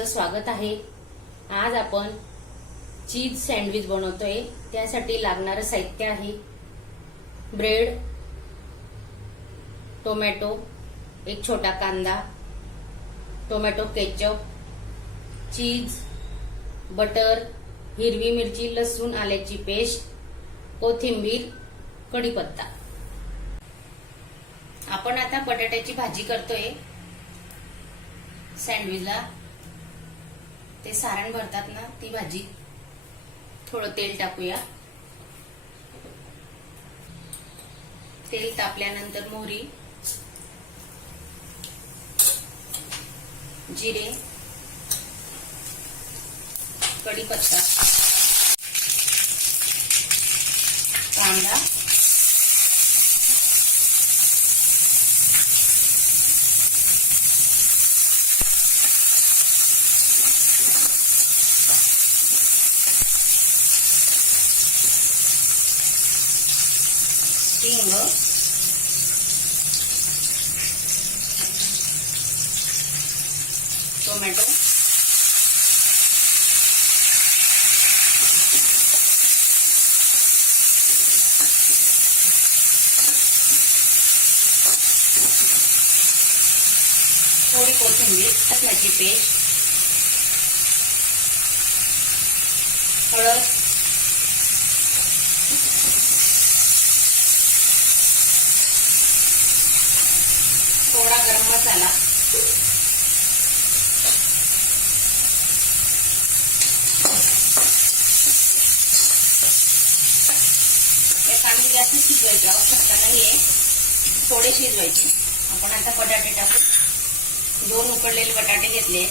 तुमचं स्वागत आहे. आज आपण चीज सँडविच बनवतोय. त्यासाठी लागणारं साहित्य आहे. ब्रेड टोमॅटो एक छोटा कांदा टोमॅटो केचप चीज बटर हिरवी मिरची लसूण आल्याची पेस्ट कोथिंबीर कढीपत्ता. आपण आता बटाट्याची भाजी करतोय. सँडविचला ते सारण भरतात ना ती भाजी. थोडं तेल टाकूया. तेल तापल्यानंतर मोहरी जिरे कढीपत्ता कांदा हिंग टोमॅटो थोडी कोथिंबीर लसणाची पेस्ट हळद थोडा गरम मसाला. हे कांदे जास्त शिजवायचे आवश्यकता नाहीये थोडे शिजवायचे. आपण आता बटाटे टाकू. दोन उकडलेले बटाटे घेतले.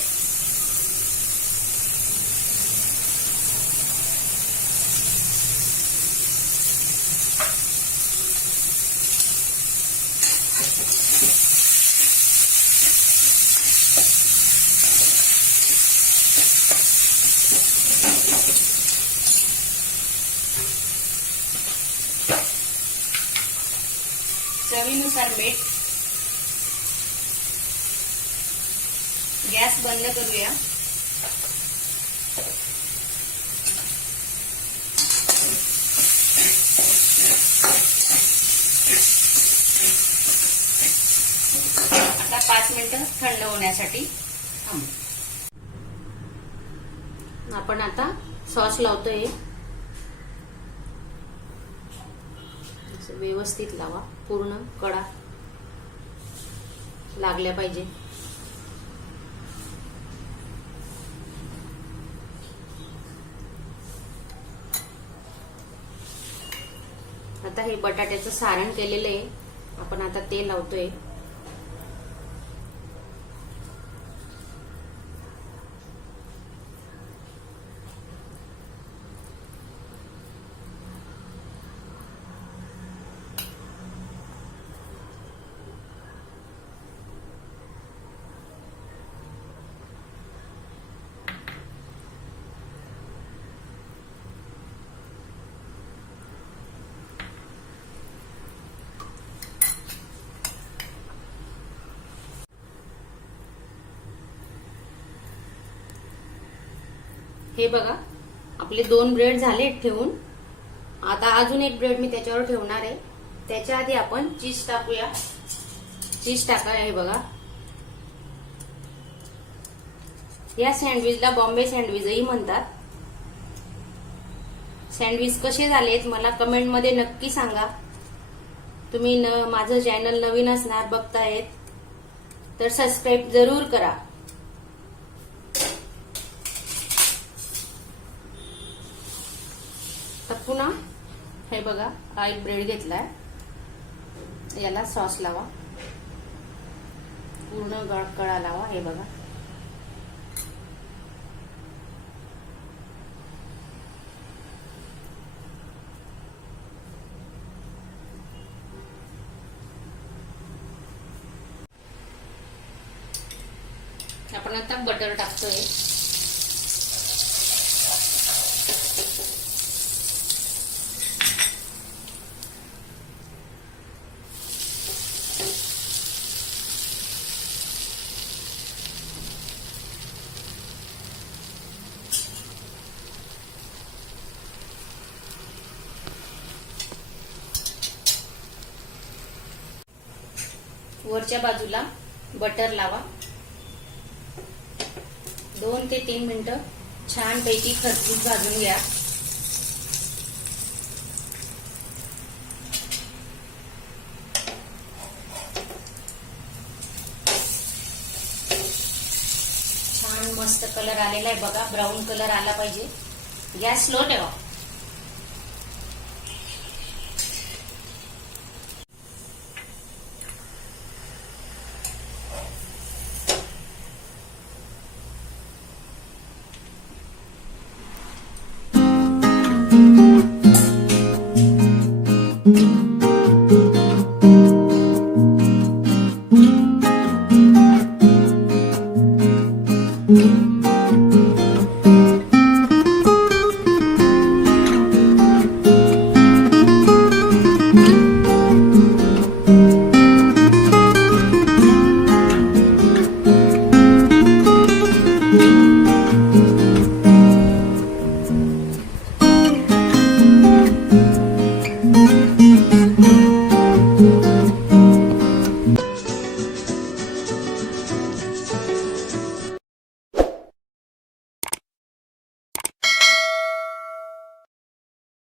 चवीनुसार मीठ. गॅस बंद करूया. आता पाच मिनिटं थंड होण्यासाठी थांबू. आपण आता सॉस लावतोय. असं व्यवस्थित लावा. पूर्ण कडा लागल्या पाहिजे. आता हे बटाट्याचं सारण केलेलं आहे. आपण आता ते लावतोय. हे बघा आपले दोन ब्रेड झाले ठेवून. आता अजून एक ब्रेड मी त्याच्यावर ठेवणार आहे. त्याच्या आधी आपण चीज टाकूया. चीज टाका हे बघा. या सँडविचला बॉम्बे सँडविचही म्हणतात. सँडविच कसे झालेत मला कमेंटमध्ये नक्की सांगा. तुम्ही न माझं चॅनल नवीन असणार बघतायत तर सबस्क्राईब जरूर करा. तर पुन्हा हे बघा हा एक ब्रेड घेतलाय. याला सॉस लावा. पूर्ण गळ कळा लावा हे बघा. आपण आता बटर टाकतोय. वरच्या बाजूला बटर लावा. दोन ते तीन मिनिटं छानपैकी खरपूस भाजून घ्या. छान मस्त कलर आलेला आहे बघा. ब्राऊन कलर आला पाहिजे. गॅस स्लो ठेवा.